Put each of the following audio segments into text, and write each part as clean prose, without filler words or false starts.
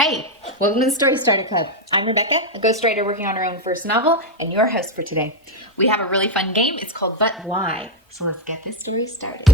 Hey, welcome to the Story Starter Club. I'm Rebecca, a ghostwriter working on her own first novel, and your host for today. We have a really fun game. It's called But Why? So let's get this story started.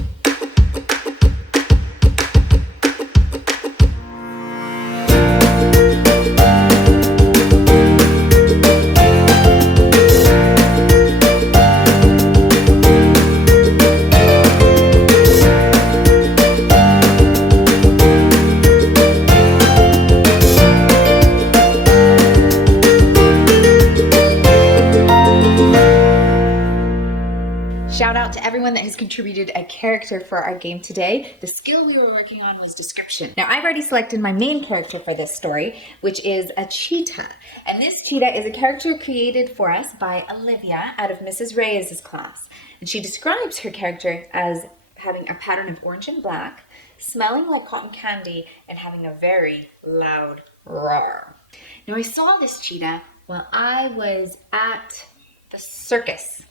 Shout out to everyone that has contributed a character for our game today. The skill we were working on was description. Now, I've already selected my main character for this story, which is a cheetah. And this cheetah is a character created for us by Olivia out of Mrs. Reyes' class. And she describes her character as having a pattern of orange and black, smelling like cotton candy, and having a very loud roar. Now, I saw this cheetah while I was at the circus.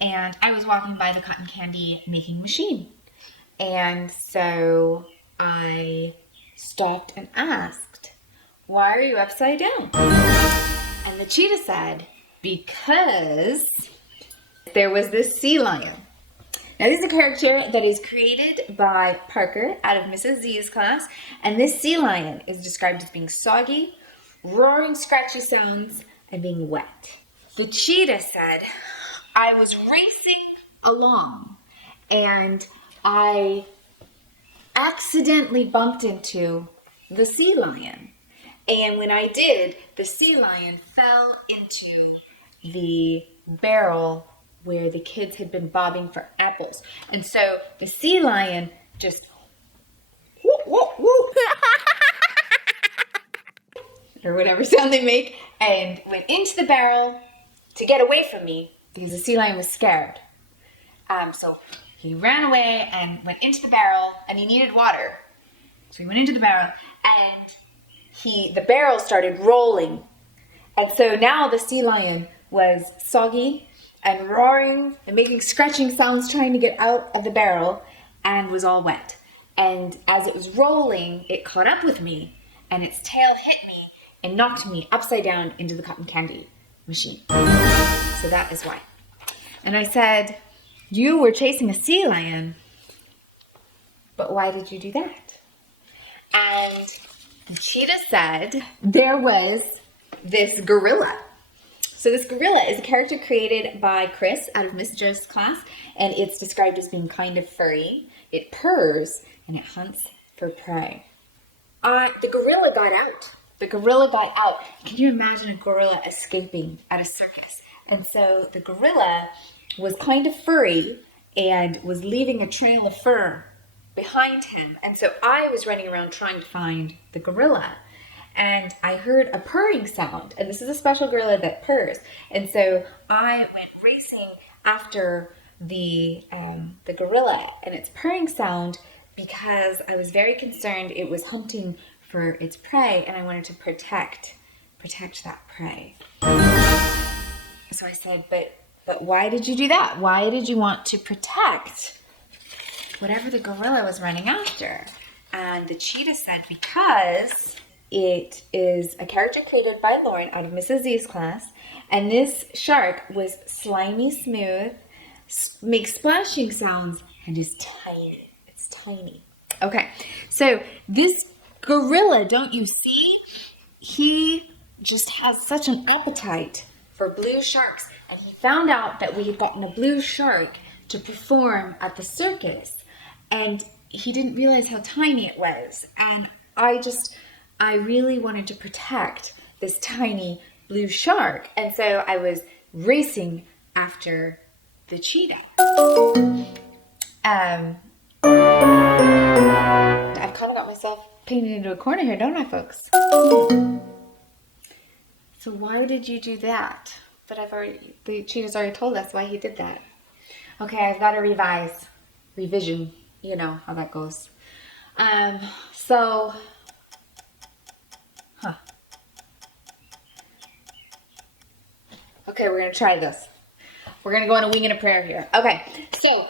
And I was walking by the cotton candy making machine. And so I stopped and asked, "Why are you upside down?" And the cheetah said, "Because there was this sea lion." Now, this is a character that is created by Parker out of Mrs. Z's class. And this sea lion is described as being soggy, roaring, scratchy sounds, and being wet. The cheetah said, "I was racing along and I accidentally bumped into the sea lion. And when I did, the sea lion fell into the barrel where the kids had been bobbing for apples. And so the sea lion just whoop, whoop, whoop, or whatever sound they make, and went into the barrel to get away from me, because the sea lion was scared. So he ran away and went into the barrel, and he needed water. So he went into the barrel, and the barrel started rolling. And so now the sea lion was soggy and roaring and making scratching sounds trying to get out of the barrel, and was all wet. And as it was rolling, it caught up with me, and its tail hit me and knocked me upside down into the cotton candy machine. So that is why." And I said, "You were chasing a sea lion, but why did you do that?" And the cheetah said, "There was this gorilla." So this gorilla is a character created by Chris out of Miss Jo's class, and it's described as being kind of furry. It purrs, and it hunts for prey. The gorilla got out. The gorilla got out. Can you imagine a gorilla escaping at a circus? And so the gorilla was kind of furry and was leaving a trail of fur behind him. And so I was running around trying to find the gorilla. And I heard a purring sound. And this is a special gorilla that purrs. And so I went racing after the gorilla and its purring sound, because I was very concerned it was hunting for its prey, and I wanted to protect that prey. So I said, but why did you do that? Why did you want to protect whatever the gorilla was running after? And the cheetah said, "Because it is a character created by Lauren out of Mrs. Z's class, and this shark was slimy smooth, makes splashing sounds, and is tiny." It's tiny. Okay, so this gorilla, don't you see? He just has such an appetite for blue sharks, and he found out that we had gotten a blue shark to perform at the circus, and he didn't realize how tiny it was. And I really wanted to protect this tiny blue shark, and so I was racing after the cheetah. I've kind of got myself painted into a corner here, don't I, folks? So why did you do that? But the cheetah's already told us why he did that. Okay, I've got to revision, you know how that goes. Okay, we're going to try this. We're going to go on a wing and a prayer here. Okay, so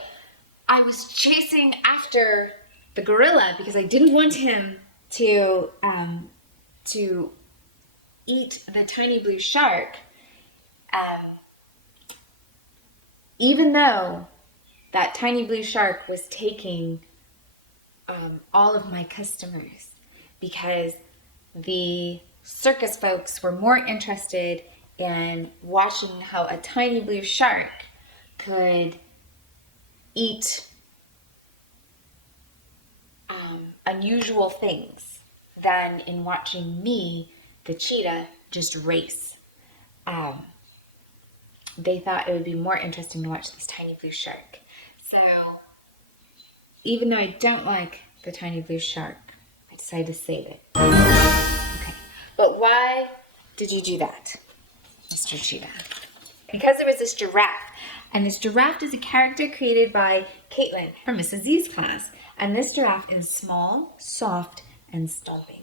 I was chasing after the gorilla because I didn't want him to to eat the tiny blue shark, even though that tiny blue shark was taking all of my customers, because the circus folks were more interested in watching how a tiny blue shark could eat unusual things than in watching me, the cheetah, just race. They thought it would be more interesting to watch this tiny blue shark. So even though I don't like the tiny blue shark, I decided to save it. Okay, but why did you do that, Mr. Cheetah? Because there was this giraffe, and this giraffe is a character created by Caitlin from Mrs. Z's class, and this giraffe is small, soft, and stomping.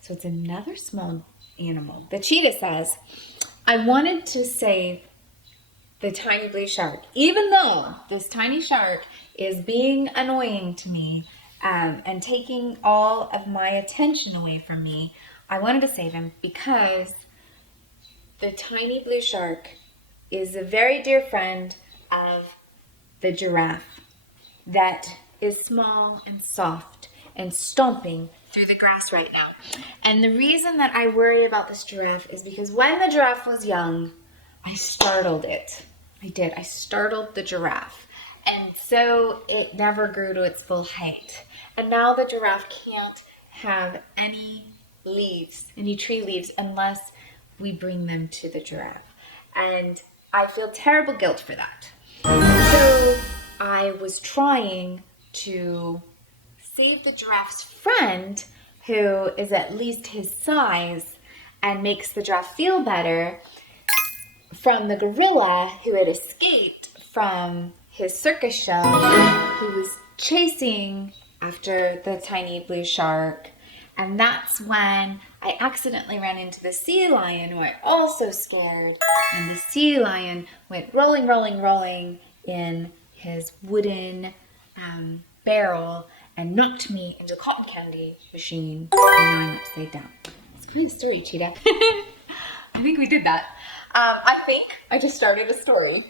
So it's another small animal. The cheetah says, I wanted to save the tiny blue shark, even though this tiny shark is being annoying to me and taking all of my attention away from me. I wanted to save him because the tiny blue shark is a very dear friend of the giraffe that is small and soft and stomping through the grass right now. And the reason that I worry about this giraffe is because when the giraffe was young, I startled it. I did. I startled the giraffe. And so it never grew to its full height. And now the giraffe can't have any leaves, any tree leaves, unless we bring them to the giraffe. And I feel terrible guilt for that. So I was trying to save the giraffe's friend, who is at least his size and makes the giraffe feel better, from the gorilla who had escaped from his circus show, who was chasing after the tiny blue shark. And that's when I accidentally ran into the sea lion, who I also scared. And the sea lion went rolling, rolling, rolling in his wooden barrel and knocked me into a cotton candy machine. And now I'm upside down. It's quite a story, Cheetah. I think we did that. I think I just started a story.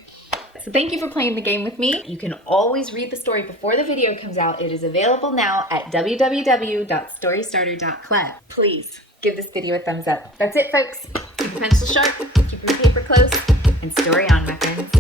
So thank you for playing the game with me. You can always read the story before the video comes out. It is available now at www.StoryStarter.Club. Please give this video a thumbs up. That's it, folks. Keep your pencil sharp, keep your paper close, and story on, my friends.